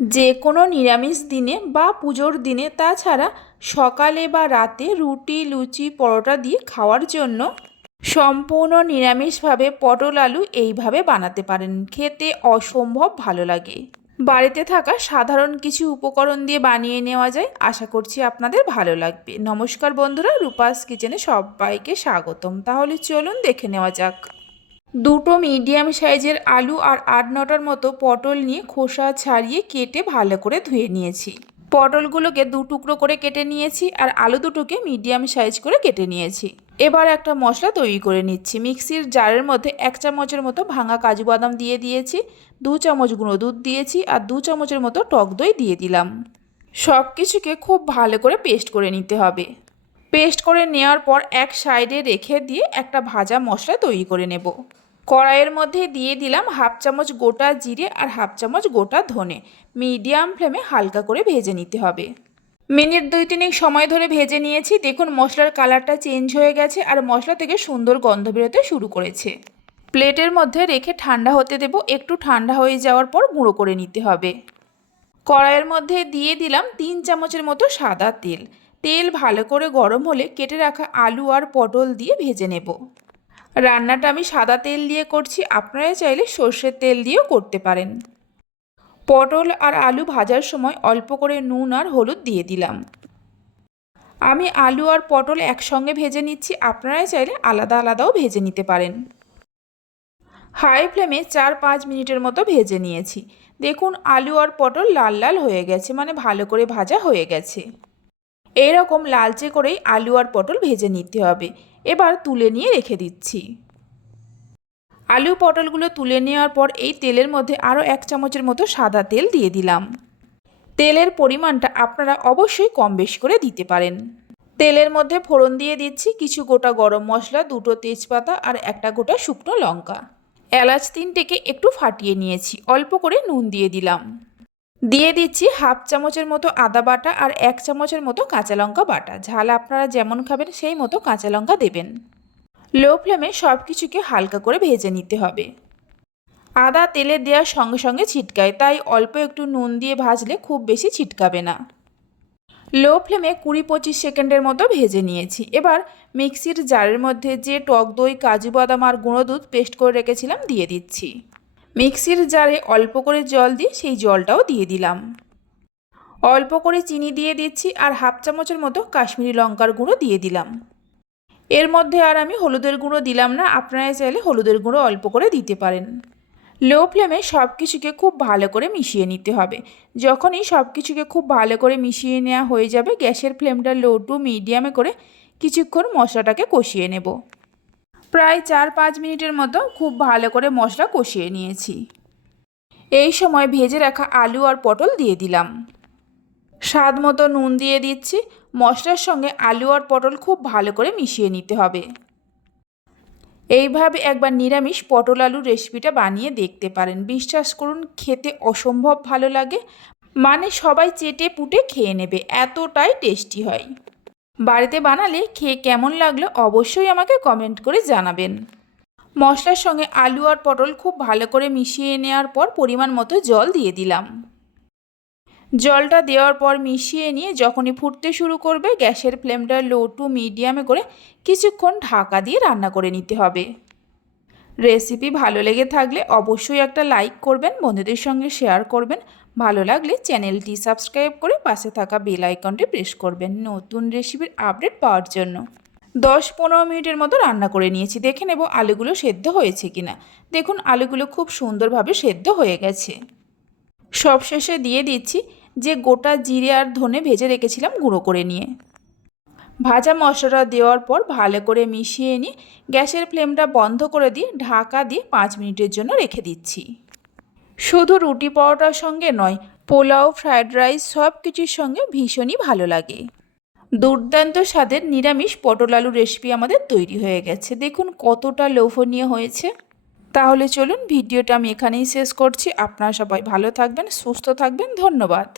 যে কোনো নিরামিষ দিনে বা পুজোর দিনে, তাছাড়া সকালে বা রাতে রুটি, লুচি, পরোটা দিয়ে খাওয়ার জন্য সম্পূর্ণ নিরামিষভাবে পটল আলু এইভাবে বানাতে পারেন। খেতে অসম্ভব ভালো লাগে। বাড়িতে থাকা সাধারণ কিছু উপকরণ দিয়ে বানিয়ে নেওয়া যায়। আশা করছি আপনাদের ভালো লাগবে। নমস্কার বন্ধুরা, রূপাস কিচেনে সবাইকে স্বাগতম। তাহলে চলুন দেখে নেওয়া যাক। দুটো মিডিয়াম সাইজের আলু আর আট নটার মতো পটল নিয়ে খোসা ছাড়িয়ে কেটে ভালো করে ধুয়ে নিয়েছি। পটলগুলোকে দু টুকরো করে কেটে নিয়েছি আর আলু দুটোকে মিডিয়াম সাইজ করে কেটে নিয়েছি। এবার একটা মশলা তৈরি করে নিচ্ছি। মিক্সির জারের মধ্যে এক চামচের মতো ভাঙা কাজু বাদাম দিয়ে দিয়েছি, দু চামচ গুঁড়ো দুধ দিয়েছি আর দু চামচের মতো টক দই দিয়ে দিলাম। সব কিছুকে খুব ভালো করে পেস্ট করে নিতে হবে। পেস্ট করে নেওয়ার পর এক সাইডে রেখে দিয়ে একটা ভাজা মশলা তৈরি করে নেব। কড়াইয়ের মধ্যে দিয়ে দিলাম হাফ চামচ গোটা জিরে আর হাফ চামচ গোটা ধনে। মিডিয়াম ফ্লেমে হালকা করে ভেজে নিতে হবে। মিনিট দুই তিনেক সময় ধরে ভেজে নিয়েছি। দেখুন, মশলার কালারটা চেঞ্জ হয়ে গেছে আর মশলা থেকে সুন্দর গন্ধ বেরোতে শুরু করেছে। প্লেটের মধ্যে রেখে ঠান্ডা হতে দেব। একটু ঠান্ডা হয়ে যাওয়ার পর গুঁড়ো করে নিতে হবে। কড়াইয়ের মধ্যে দিয়ে দিলাম তিন চামচের মতো সাদা তেল। তেল ভালো করে গরম হলে কেটে রাখা আলু আর পটল দিয়ে ভেজে নেব। রান্নাটা আমি সাদা তেল দিয়ে করছি, আপনারা চাইলে সর্ষের তেল দিয়েও করতে পারেন। পটল আর আলু ভাজার সময় অল্প করে নুন আর হলুদ দিয়ে দিলাম। আমি আলু আর পটল একসঙ্গে ভেজে নিচ্ছি, আপনারা চাইলে আলাদা আলাদাও ভেজে নিতে পারেন। হাই ফ্লেমে চার পাঁচ মিনিটের মতো ভেজে নিয়েছি। দেখুন, আলু আর পটল লাল লাল হয়ে গেছে মানে ভালো করে ভাজা হয়ে গেছে। এইরকম লালচে করেই আলু আর পটল ভেজে নিতে হবে। এবার তুলে নিয়ে রেখে দিচ্ছি। আলু পটলগুলো তুলে নেওয়ার পর এই তেলের মধ্যে আরও এক চামচের মতো সাদা তেল দিয়ে দিলাম। তেলের পরিমাণটা আপনারা অবশ্যই কম বেশি করে দিতে পারেন। তেলের মধ্যে ফোড়ন দিয়ে দিচ্ছি কিছু গোটা গরম মশলা, দুটো তেজপাতা আর একটা গোটা শুকনো লঙ্কা। এলাচ তিনটেকে একটু ফাটিয়ে নিয়েছি, অল্প করে নুন দিয়ে দিলাম। দিয়ে দিচ্ছি হাফ চামচের মতো আদা বাটা আর এক চামচের মতো কাঁচা লঙ্কা বাটা। ঝাল আপনারা যেমন খাবেন সেই মতো কাঁচা লঙ্কা দেবেন। লো ফ্লেমে সব কিছুকে হালকা করে ভেজে নিতে হবে। আদা তেলে দেওয়ার সঙ্গে সঙ্গে ছিটকায়, তাই অল্প একটু নুন দিয়ে ভাজলে খুব বেশি ছিটকাবে না। লো ফ্লেমে কুড়ি পঁচিশ সেকেন্ডের মতো ভেজে নিয়েছি। এবার মিক্সির জারের মধ্যে যে টক দই, কাজু বাদাম আর গুঁড়ো দুধ পেস্ট করে রেখেছিলাম, দিয়ে দিচ্ছি। মিক্সির জারে অল্প করে জল দিয়ে সেই জলটাও দিয়ে দিলাম। অল্প করে চিনি দিয়ে দিচ্ছি আর হাফ চামচের মতো কাশ্মীরি লঙ্কার গুঁড়ো দিয়ে দিলাম। এর মধ্যে আর আমি হলুদের গুঁড়ো দিলাম না আপনারা চাইলে হলুদের গুঁড়ো অল্প করে দিতে পারেন। লো ফ্লেমে সব কিছুকে খুব ভালো করে মিশিয়ে নিতে হবে। যখনই সব কিছুকে খুব ভালো করে মিশিয়ে নেওয়া হয়ে যাবে, গ্যাসের ফ্লেমটা লো টু মিডিয়ামে করে কিছুক্ষণ মশলাটাকে কষিয়ে নেব। প্রায় চার পাঁচ মিনিটের মতো খুব ভালো করে মশলা কষিয়ে নিয়েছি। এই সময় ভেজে রাখা আলু আর পটল দিয়ে দিলাম। স্বাদ মতো নুন দিয়ে দিচ্ছি। মশলার সঙ্গে আলু আর পটল খুব ভালো করে মিশিয়ে নিতে হবে। এইভাবে একবার নিরামিষ পটল আলু রেসিপিটা বানিয়ে দেখতে পারেন। বিশ্বাস করুন, খেতে অসম্ভব ভালো লাগে। মানে সবাই চেটে পুটে খেয়ে নেবে, এতটাই টেস্টি হয়। বাড়িতে বানালে খেয়ে কেমন লাগল অবশ্যই আমাকে কমেন্ট করে জানাবেন। মশলার সঙ্গে আলু আর পটল খুব ভালো করে মিশিয়ে নেওয়ার পর পরিমাণ মতো জল দিয়ে দিলাম। জলটা দেওয়ার পর মিশিয়ে নিয়ে যখনই ফুটতে শুরু করবে গ্যাসের ফ্লেমটা লো টু মিডিয়ামে করে কিছুক্ষণ ঢাকা দিয়ে রান্না করে নিতে হবে। রেসিপি ভালো লেগে থাকলে অবশ্যই একটা লাইক করবেন, বন্ধুদের সঙ্গে শেয়ার করবেন ভালো লাগলে চ্যানেলটি সাবস্ক্রাইব করে পাশে থাকা বেল আইকনটি প্রেস করবেন নতুন রেসিপির আপডেট পাওয়ার জন্য। দশ পনেরো মিনিটের মতো রান্না করে নিয়েছি। দেখে নেব আলুগুলো সেদ্ধ হয়েছে কিনা। দেখুন, আলুগুলো খুব সুন্দরভাবে সেদ্ধ হয়ে গেছে। সবশেষে দিয়ে দিচ্ছি যে গোটা জিরে আর ধনে ভেজে রেখেছিলাম গুঁড়ো করে নিয়ে। ভাজা মশলাটা দেওয়ার পর ভালো করে মিশিয়ে নিয়ে গ্যাসের ফ্লেমটা বন্ধ করে দিয়ে ঢাকা দিয়ে পাঁচ মিনিটের জন্য রেখে দিচ্ছি। শুধু রুটি পরোটার সঙ্গে নয়, পোলাও, ফ্রায়েড রাইস সব কিছুর সঙ্গে ভীষণই ভালো লাগে। দুর্দান্ত স্বাদের নিরামিষ পটল আলু রেসিপি আমাদের তৈরি হয়ে গেছে। দেখুন কতটা লোভনীয় হয়েছে। তাহলে চলুন, ভিডিওটা আমি এখানেই শেষ করছি। আপনারা সবাই ভালো থাকবেন, সুস্থ থাকবেন। ধন্যবাদ।